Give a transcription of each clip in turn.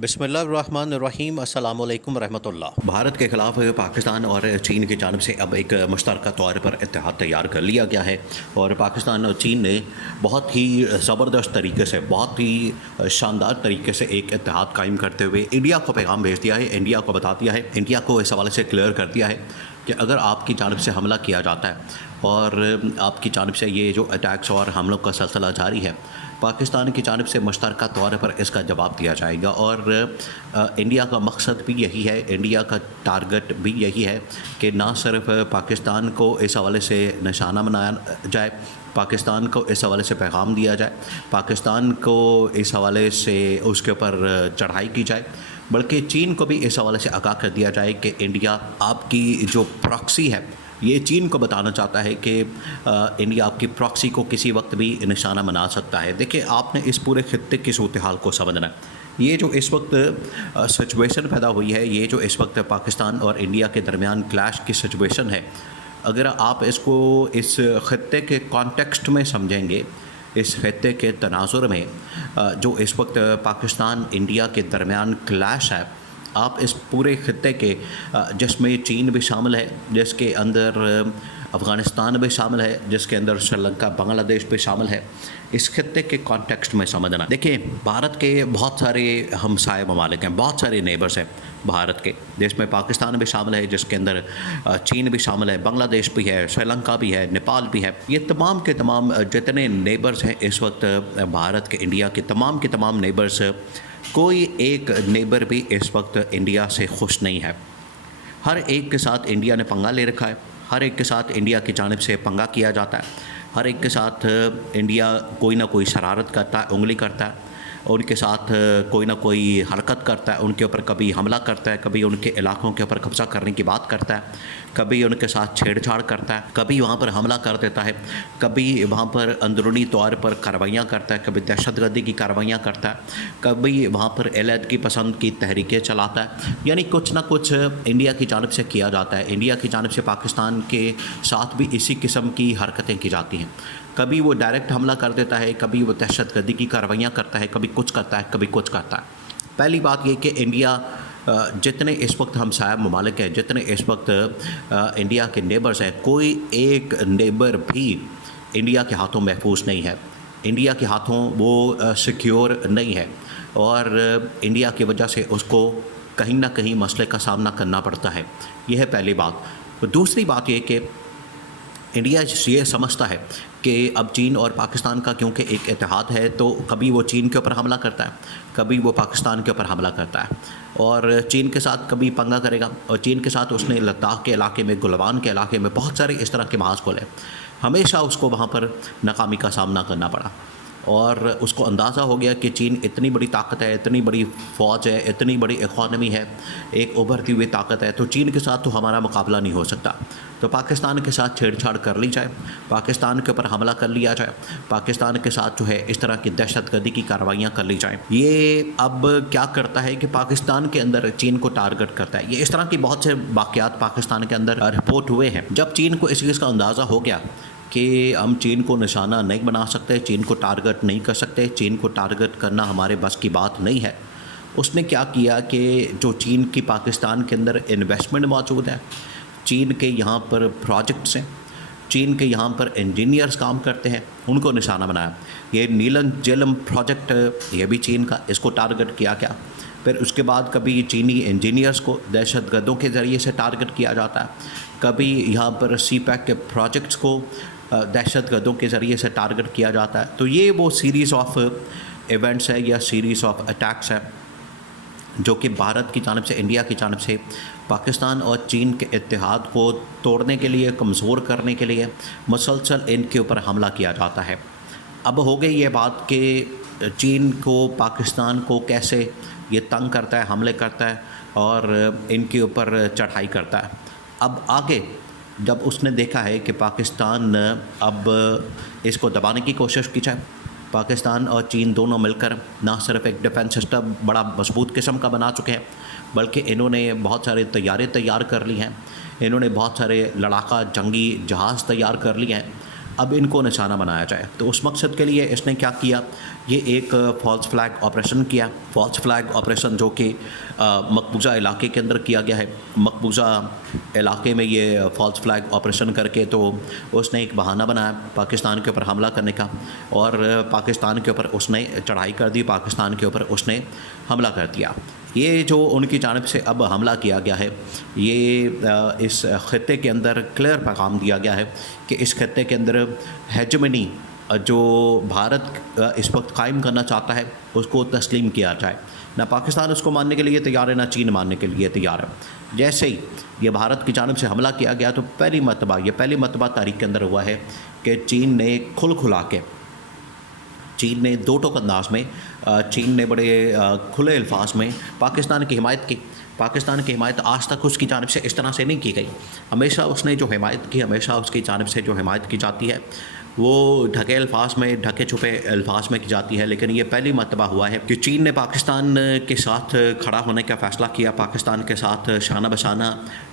بسم اللہ الرحمن الرحیم السلام علیکم ورحمۃ اللہ۔ بھارت کے خلاف پاکستان اور چین کی جانب سے اب ایک مشترکہ طور پر اتحاد تیار کر لیا گیا ہے، اور پاکستان اور چین نے بہت ہی زبردست طریقے سے، بہت ہی شاندار طریقے سے ایک اتحاد قائم کرتے ہوئے انڈیا کو پیغام بھیج دیا ہے، انڈیا کو بتا دیا ہے، انڈیا کو اس حوالے سے کلیئر کر دیا ہے کہ اگر آپ کی جانب سے حملہ کیا جاتا ہے اور آپ کی جانب سے یہ جو اٹیکس اور حملوں کا سلسلہ جاری ہے، پاکستان کی جانب سے مشترکہ طور پر اس کا جواب دیا جائے گا۔ اور انڈیا کا مقصد بھی یہی ہے، انڈیا کا ٹارگٹ بھی یہی ہے کہ نہ صرف پاکستان کو اس حوالے سے نشانہ بنایا جائے، پاکستان کو اس حوالے سے پیغام دیا جائے، پاکستان کو اس حوالے سے اس کے اوپر چڑھائی کی جائے، بلکہ چین کو بھی اس حوالے سے آگاہ کر دیا جائے کہ انڈیا آپ کی جو پراکسی ہے، یہ چین کو بتانا چاہتا ہے کہ انڈیا آپ کی پراکسی کو کسی وقت بھی نشانہ بنا سکتا ہے۔ دیکھیں، آپ نے اس پورے خطے کی صورتحال کو سمجھنا ہے۔ یہ جو اس وقت سچویشن پیدا ہوئی ہے، یہ جو اس وقت پاکستان اور انڈیا کے درمیان کلیش کی سچویشن ہے، اگر آپ اس کو اس خطے کے کانٹیکسٹ میں سمجھیں گے، اس خطے کے تناظر میں جو اس وقت پاکستان انڈیا کے درمیان کلیش ہے، آپ اس پورے خطے کے جس میں چین بھی شامل ہے، جس کے اندر افغانستان بھی شامل ہے، جس کے اندر سری لنکا، بنگلہ دیش بھی شامل ہے، اس خطے کے کانٹیکسٹ میں سمجھنا۔ دیکھیں، بھارت کے بہت سارے ہمسائے ممالک ہیں، بہت سارے نیبرز ہیں بھارت کے، جس میں پاکستان بھی شامل ہے، جس کے اندر چین بھی شامل ہے، بنگلہ دیش بھی ہے، سری لنکا بھی ہے، نیپال بھی ہے۔ یہ تمام کے تمام جتنے نیبرز ہیں اس وقت بھارت کے، انڈیا کے تمام نیبرز، کوئی ایک نیبر بھی اس وقت انڈیا سے خوش نہیں ہے۔ ہر ایک کے ساتھ انڈیا نے پنگا لے رکھا ہے، ہر ایک کے ساتھ انڈیا کی جانب سے پنگا کیا جاتا ہے، ہر ایک کے ساتھ انڈیا کوئی نہ کوئی شرارت کرتا ہے، انگلی کرتا ہے، ان کے ساتھ کوئی نہ کوئی حرکت کرتا ہے، ان کے اوپر کبھی حملہ کرتا ہے، کبھی ان کے علاقوں کے اوپر قبضہ کرنے کی بات کرتا ہے، کبھی ان کے ساتھ چھیڑ چھاڑ کرتا ہے، کبھی وہاں پر حملہ کر دیتا ہے، کبھی وہاں پر اندرونی طور پر کارروائیاں کرتا ہے، کبھی دہشت گردی کی کارروائیاں کرتا ہے، کبھی وہاں پر علیحدگی پسند کی تحریکیں چلاتا ہے۔ یعنی کچھ نہ کچھ انڈیا کی جانب سے کیا جاتا ہے، انڈیا کی جانب سے پاکستان کے ساتھ بھی اسی قسم کی حرکتیں کی جاتی ہیں۔ کبھی وہ ڈائریکٹ حملہ کر دیتا ہے، کبھی وہ دہشت گردی کی کارروائیاں کرتا ہے، کبھی کچھ کرتا ہے، کبھی کچھ کرتا ہے۔ پہلی بات یہ کہ انڈیا جتنے اس وقت ہمسایہ ممالک ہیں، جتنے اس وقت انڈیا کے نیبرز ہیں، کوئی ایک نیبر بھی انڈیا کے ہاتھوں محفوظ نہیں ہے، انڈیا کے ہاتھوں وہ سیکیور نہیں ہے، اور انڈیا کی وجہ سے اس کو کہیں نہ کہیں مسئلے کا سامنا کرنا پڑتا ہے۔ یہ ہے پہلی بات۔ دوسری بات یہ کہ انڈیا یہ سمجھتا ہے کہ اب چین اور پاکستان کا کیونکہ ایک اتحاد ہے، تو کبھی وہ چین کے اوپر حملہ کرتا ہے، کبھی وہ پاکستان کے اوپر حملہ کرتا ہے، اور چین کے ساتھ کبھی پنگا کرے گا، اور چین کے ساتھ اس نے لداخ کے علاقے میں، گلوان کے علاقے میں بہت سارے اس طرح کے محاذ کھولے، ہمیشہ اس کو وہاں پر ناکامی کا سامنا کرنا پڑا، اور اس کو اندازہ ہو گیا کہ چین اتنی بڑی طاقت ہے، اتنی بڑی فوج ہے، اتنی بڑی اکانومی ہے، ایک ابھرتی ہوئی طاقت ہے، تو چین کے ساتھ تو ہمارا مقابلہ نہیں ہو سکتا، تو پاکستان کے ساتھ چھیڑ چھاڑ کر لی جائے، پاکستان کے اوپر حملہ کر لیا جائے، پاکستان کے ساتھ جو ہے اس طرح کی دہشت گردی کی کارروائیاں کر لی جائیں۔ یہ اب کیا کرتا ہے کہ پاکستان کے اندر چین کو ٹارگٹ کرتا ہے۔ یہ اس طرح کی بہت سے واقعات پاکستان کے اندر رپورٹ ہوئے ہیں۔ جب چین کو اس چیز کا اندازہ ہو گیا کہ ہم چین کو نشانہ نہیں بنا سکتے، چین کو ٹارگٹ نہیں کر سکتے، چین کو ٹارگٹ کرنا ہمارے بس کی بات نہیں ہے، اس نے کیا کیا کہ جو چین کی پاکستان کے اندر انویسٹمنٹ موجود ہے، چین کے یہاں پر پروجیکٹس ہیں، چین کے یہاں پر انجینئرز کام کرتے ہیں، ان کو نشانہ بنایا۔ یہ نیلم جیلم پروجیکٹ، یہ بھی چین کا، اس کو ٹارگٹ کیا گیا۔ پھر اس کے بعد کبھی چینی انجینئرز کو دہشت گردوں کے ذریعے سے ٹارگٹ کیا جاتا ہے، کبھی یہاں پر سی پیک کے پروجیکٹس کو دہشت گردوں کے ذریعے سے ٹارگٹ کیا جاتا ہے۔ تو یہ وہ سیریز آف ایونٹس ہے یا سیریز آف اٹیکس ہے جو کہ بھارت کی جانب سے، انڈیا کی جانب سے پاکستان اور چین کے اتحاد کو توڑنے کے لیے، کمزور کرنے کے لیے مسلسل ان کے اوپر حملہ کیا جاتا ہے۔ اب ہو گئی یہ بات کہ چین کو، پاکستان کو کیسے یہ تنگ کرتا ہے، حملے کرتا ہے اور ان کے اوپر چڑھائی کرتا ہے۔ اب آگے جب اس نے دیکھا ہے کہ پاکستان اب اس کو دبانے کی کوشش کی جائے، پاکستان اور چین دونوں مل کر نہ صرف ایک ڈیفنس سسٹم بڑا مضبوط قسم کا بنا چکے ہیں، بلکہ انہوں نے بہت سارے طیارے تیار کر لی ہیں، انہوں نے بہت سارے لڑاکا جنگی جہاز تیار کر لیے ہیں۔ اب ان کو نشانہ بنایا جائے۔ تو اس مقصد کے لیے اس نے کیا کیا، یہ ایک فالس فلیگ آپریشن کیا۔ فالس فلیگ آپریشن جو کہ مقبوضہ علاقے کے اندر کیا گیا ہے۔ مقبوضہ علاقے میں یہ فالس فلیگ آپریشن کر کے تو اس نے ایک بہانہ بنایا پاکستان کے اوپر حملہ کرنے کا، اور پاکستان کے اوپر اس نے چڑھائی کر دی، پاکستان کے اوپر اس نے حملہ کر دیا۔ یہ جو ان کی جانب سے اب حملہ کیا گیا ہے، یہ اس خطے کے اندر کلیئر پیغام دیا گیا ہے کہ اس خطے کے اندر ہیجمنی جو بھارت اس وقت قائم کرنا چاہتا ہے اس کو تسلیم کیا جائے۔ نہ پاکستان اس کو ماننے کے لیے تیار ہے، نہ چین ماننے کے لیے تیار ہے۔ جیسے ہی یہ بھارت کی جانب سے حملہ کیا گیا تو پہلی مرتبہ تاریخ کے اندر ہوا ہے کہ چین نے کھلا کے، چین نے دو ٹوک انداز میں، چین نے بڑے کھلے الفاظ میں پاکستان کی حمایت کی۔ پاکستان کی حمایت آج تک اس کی جانب سے اس طرح سے نہیں کی گئی۔ ہمیشہ اس نے جو حمایت کی، ہمیشہ اس کی جانب سے جو حمایت کی جاتی ہے وہ ڈھکے الفاظ میں، ڈھکے چھپے الفاظ میں کی جاتی ہے۔ لیکن یہ پہلی مرتبہ ہوا ہے کہ چین نے پاکستان کے ساتھ کھڑا ہونے کا فیصلہ کیا، پاکستان کے ساتھ شانہ بشانہ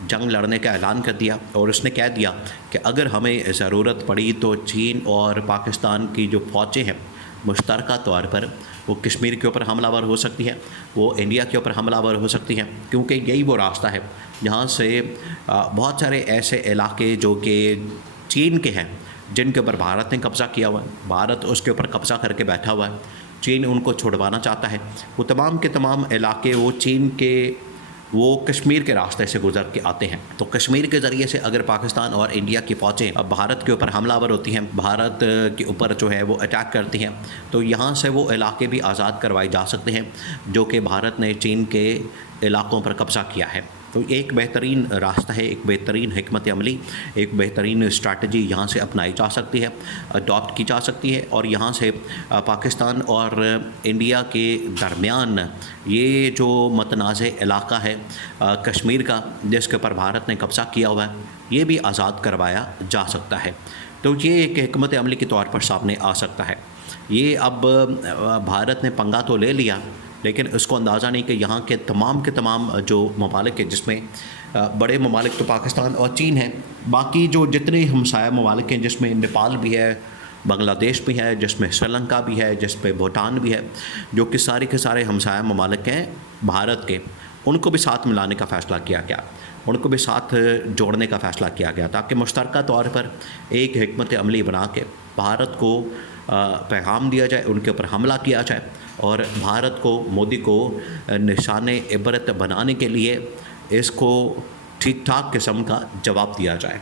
جنگ لڑنے کا اعلان کر دیا، اور اس نے کہہ دیا کہ اگر ہمیں ضرورت پڑی تو چین اور پاکستان کی جو فوجیں ہیں مشترکہ طور پر وہ کشمیر کے اوپر حملہ آور ہو سکتی ہیں، وہ انڈیا کے اوپر حملہ آور ہو سکتی ہیں، کیونکہ یہی وہ راستہ ہے جہاں سے بہت سارے ایسے علاقے جو کہ چین کے ہیں جن کے اوپر بھارت نے قبضہ کیا ہوا ہے، بھارت اس کے اوپر قبضہ کر کے بیٹھا ہوا ہے، چین ان کو چھڑوانا چاہتا ہے۔ وہ تمام کے تمام علاقے وہ چین کے، وہ کشمیر کے راستے سے گزر کے آتے ہیں۔ تو کشمیر کے ذریعے سے اگر پاکستان اور انڈیا کی فوجیں بھارت کے اوپر حملہ آور ہوتی ہیں، بھارت کے اوپر جو ہے وہ اٹیک کرتی ہیں، تو یہاں سے وہ علاقے بھی آزاد کروائے جا سکتے ہیں جو کہ بھارت نے چین کے علاقوں پر قبضہ کیا ہے۔ تو ایک بہترین راستہ ہے، ایک بہترین حکمت عملی، ایک بہترین اسٹریٹجی یہاں سے اپنائی جا سکتی ہے، اڈاپٹ کی جا سکتی ہے، اور یہاں سے پاکستان اور انڈیا کے درمیان یہ جو متنازع علاقہ ہے کشمیر کا، جس کے اوپر بھارت نے قبضہ کیا ہوا ہے، یہ بھی آزاد کروایا جا سکتا ہے۔ تو یہ ایک حکمت عملی کے طور پر سامنے آ سکتا ہے۔ یہ اب بھارت نے پنگا تو لے لیا، لیکن اس کو اندازہ نہیں کہ یہاں کے تمام جو ممالک ہیں، جس میں بڑے ممالک تو پاکستان اور چین ہیں، باقی جو جتنے ہمسایہ ممالک ہیں جس میں نیپال بھی ہے، بنگلہ دیش بھی ہے، جس میں سری لنکا بھی ہے، جس میں بھوٹان بھی ہے، جو کہ سارے کے سارے ہمسایہ ممالک ہیں بھارت کے، ان کو بھی ساتھ ملانے کا فیصلہ کیا گیا، ان کو بھی ساتھ جوڑنے کا فیصلہ کیا گیا، تاکہ مشترکہ طور پر ایک حکمت عملی بنا کے بھارت کو پیغام دیا جائے، ان کے اوپر حملہ کیا جائے، اور بھارت کو، مودی کو نشان عبرت بنانے کے لیے اس کو ٹھیک ٹھاک قسم کا جواب دیا جائے۔